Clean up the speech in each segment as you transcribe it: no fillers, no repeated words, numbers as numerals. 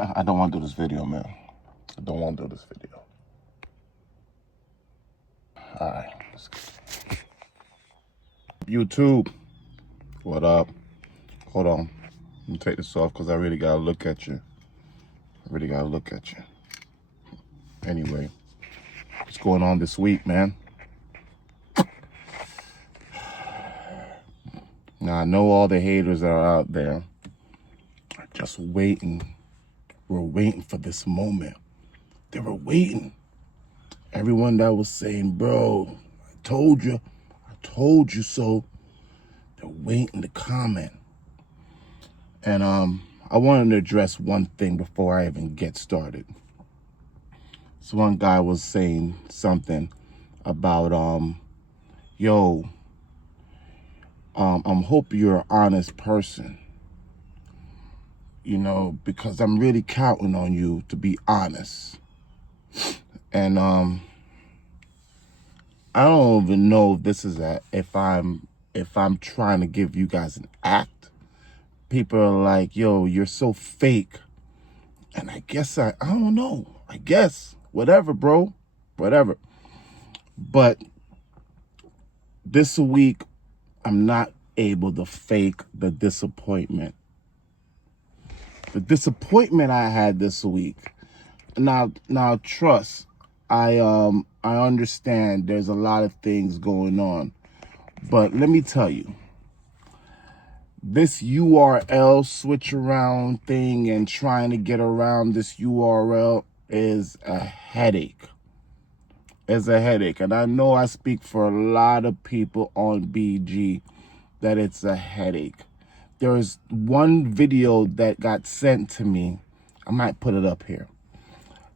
I don't want to do this video, man. I don't want to do this video. All right. YouTube. What up? Hold on. Let me take this off because I really got to look at you. Anyway, what's going on this week, man? Now, I know all the haters that are out there are just waiting. We're waiting for this moment. They were waiting. Everyone that was saying, bro, I told you so. They're waiting to comment. And I wanted to address one thing before I even get started. So one guy was saying something about, I'm hope you're an honest person, because I'm really counting on you to be honest. And I don't even know if this is if I'm trying to give you guys an act. People are like, yo, you're so fake. And I guess I don't know. I guess whatever, bro, whatever. But this week, I'm not able to fake the disappointment. The disappointment I had this week. Now, trust. I understand there's a lot of things going on, but let me tell you, this URL switch around thing and trying to get around this URL is a headache. And I know I speak for a lot of people on BG that it's a headache. There's one video that got sent to me. I might put it up here.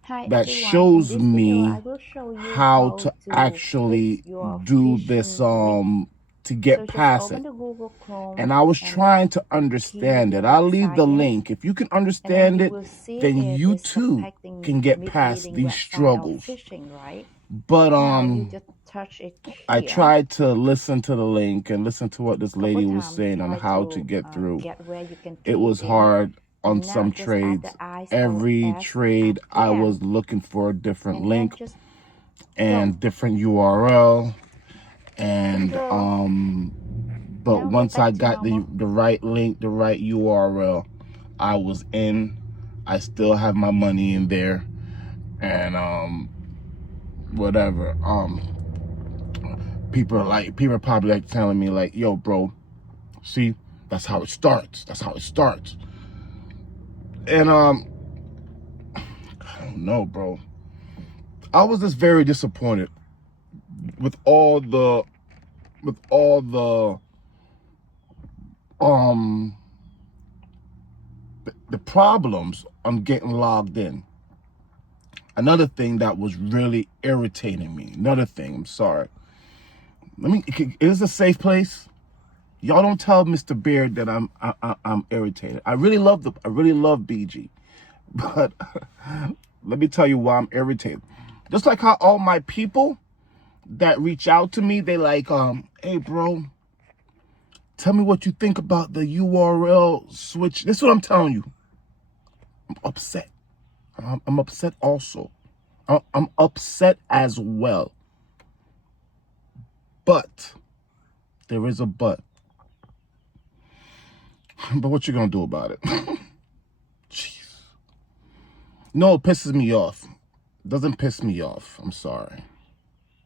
Hi that everyone. shows In this me video, I will show you how to actually fix your do phishing this link. to get So just past open it. the Google Chrome And I was trying to key understand the it. I'll leave the website name, link. If you can and then understand you it, will see then it you is too suspecting can get past misleading these website or struggles. phishing, right? But Now you just touch it I here. tried to listen to the link and listen to what this lady was Couple saying on times, how try to get through. get where you can It was trade in. hard on And now some just add trades. the Every ISOS trade I again, was looking for a different and then link just and go. different URL. And Go. but Now go once I back to got the normal. right link, the right URL, I was in. I still have my money in there, and whatever. People are probably like telling me like, yo, bro, see, that's how it starts. And I don't know, bro. I was just very disappointed with all the the problems I'm getting logged in. Another thing that was really irritating me. I'm sorry. Is this a safe place? Y'all don't tell Mr. Beard that I'm irritated. I really love BG, but let me tell you why I'm irritated. Just like how all my people that reach out to me, they like, hey bro, tell me what you think about the URL switch. This is what I'm telling you. I'm upset. I'm upset also. I'm upset as well. But there is a but. But what you gonna do about it? Jeez. No, it pisses me off. It doesn't piss me off. I'm sorry.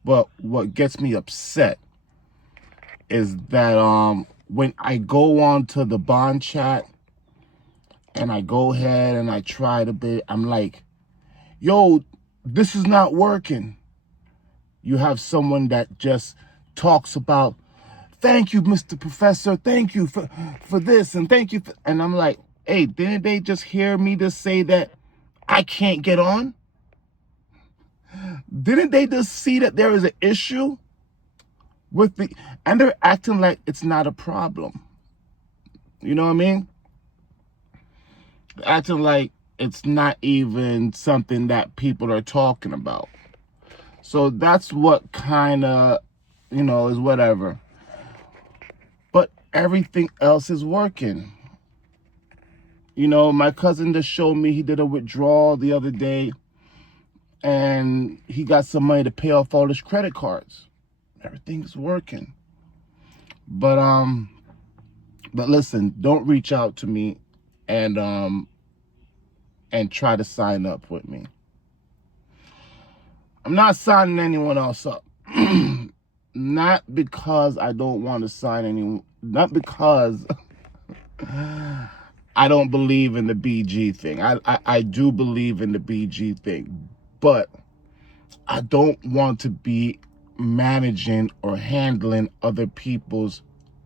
But what gets me upset is that when I go on to the bond chat and I go ahead and I try to be, I'm like, yo, this is not working. You have someone that just talks about, thank you, Mr. Professor. Thank you for this and thank you. And I'm like, hey, didn't they just hear me just say that I can't get on? Didn't they just see that there is an issue with and they're acting like it's not a problem. You know what I mean? They're acting like it's not even something that people are talking about. So that's what kind of, is whatever. But everything else is working. You know, my cousin just showed me he did a withdrawal the other day, and he got some money to pay off all his credit cards. Everything's working. But listen, don't reach out to me and try to sign up with me. I'm not signing anyone else up. Not because I don't want to sign anyone, not because I don't believe in the BG thing. I do believe in the BG thing, but I don't want to be managing or handling other people's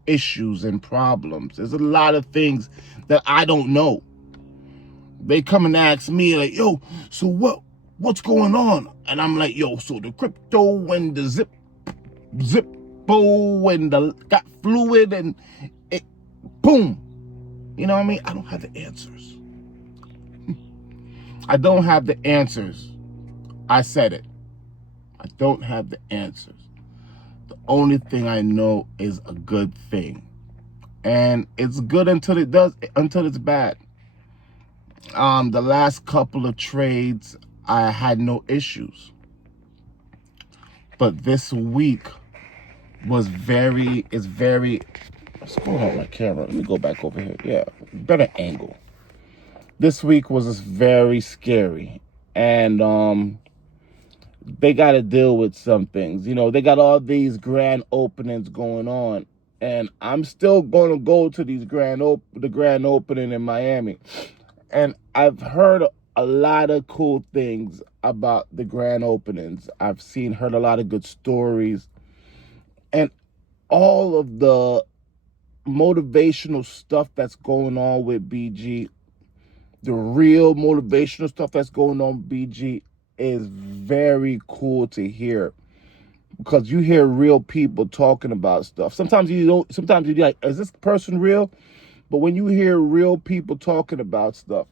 issues and problems. There's a lot of things that I don't know. They come and ask me like, yo, so what's going on? And I'm like, yo, so the crypto and the Zippo and the got fluid and it, boom. You know what I mean? I don't have the answers. I don't have the answers. I said it. I don't have the answers. The only thing I know is a good thing. And it's good until it's bad. The last couple of trades, I had no issues. But this week is very, what's going on with my camera? Let me go back over here. Yeah, better angle. This week was very scary. And they got to deal with some things. You know, they got all these grand openings going on. And I'm still going to go to these the grand opening in Miami. And I've heard a lot of cool things about the grand openings. I've heard a lot of good stories. And all of the motivational stuff that's going on with BG, the real motivational stuff that's going on with BG is very cool to hear, because you hear real people talking about stuff. Sometimes you're like, is this person real? But when you hear real people talking about stuff,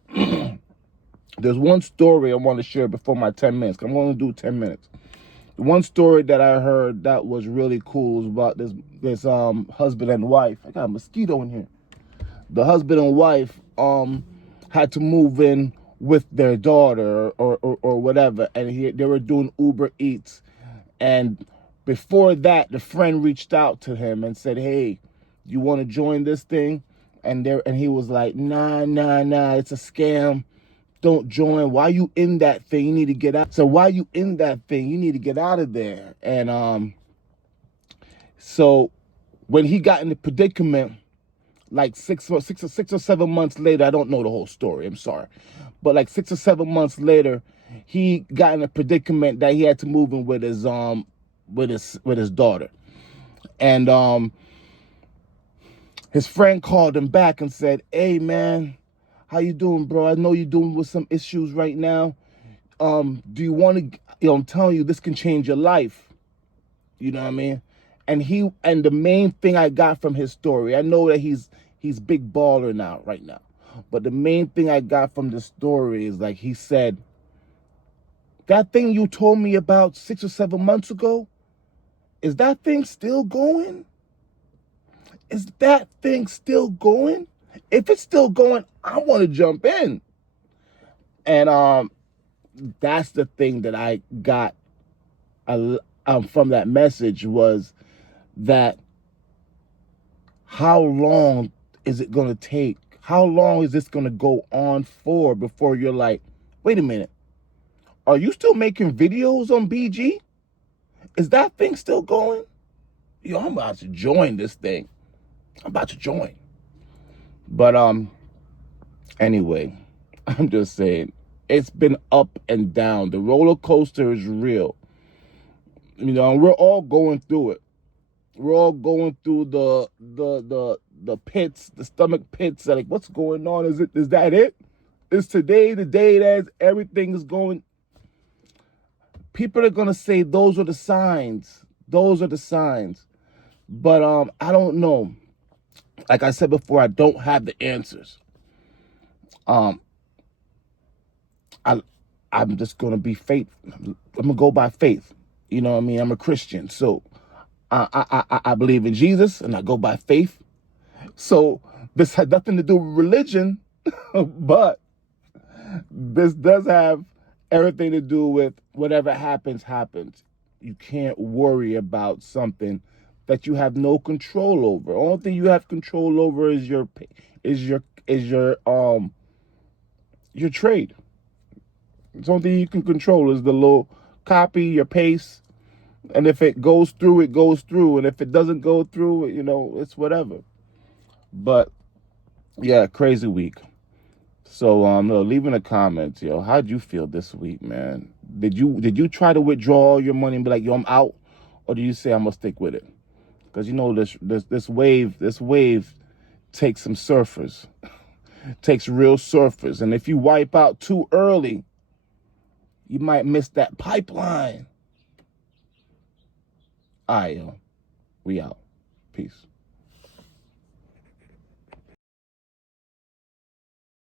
there's one story I want to share before my 10 minutes. I'm going to do 10 minutes. The one story that I heard that was really cool was about this husband and wife. I got a mosquito in here. The husband and wife had to move in with their daughter or whatever, and they were doing Uber Eats. And before that, the friend reached out to him and said, hey, you want to join this thing? And he was like, nah, it's a scam. Don't join. Why you in that thing? You need to get out. So why you in that thing? You need to get out of there. And so when he got in the predicament, like six or 7 months later, I don't know the whole story, I'm sorry, but like 6 or 7 months later, he got in a predicament that he had to move in with his daughter. And his friend called him back and said, hey man, how you doing, bro? I know you're dealing with some issues right now. Do you want to, I'm telling you, this can change your life. You know what I mean? And the main thing I got from his story, I know that he's big baller now, right now. But the main thing I got from the story is, like, he said, that thing you told me about 6 or 7 months ago, is that thing still going? Is that thing still going? If it's still going, I want to jump in. And that's the thing that I got from that message, was that how long is it going to take? How long is this going to go on for before you're like, wait a minute, are you still making videos on BG? Is that thing still going? Yo, I'm about to join this thing. I'm about to join. But anyway, I'm just saying, it's been up and down. The roller coaster is real. You know, and we're all going through it. We're all going through the pits, the stomach pits. Like, what's going on? Is that it? Is today the day that everything is going? People are gonna say those are the signs. Those are the signs. But I don't know. Like I said before, I don't have the answers. I'm just gonna be faithful. I'm gonna go by faith. You know what I mean? I'm a Christian, so I believe in Jesus, and I go by faith. So this had nothing to do with religion. But this does have everything to do with whatever happens, happens. You can't worry about something that you have no control over. Only thing you have control over is your trade. The only thing you can control is the little copy, your pace, and if it goes through, it goes through, and if it doesn't go through, it's whatever. But yeah, crazy week. So leave in the comments, how'd you feel this week, man? Did you try to withdraw your money and be like, yo, I'm out, or do you say I'm gonna stick with it? Because this wave takes some surfers, takes real surfers, and if you wipe out too early, you might miss that pipeline. All right, yo, we out. Peace.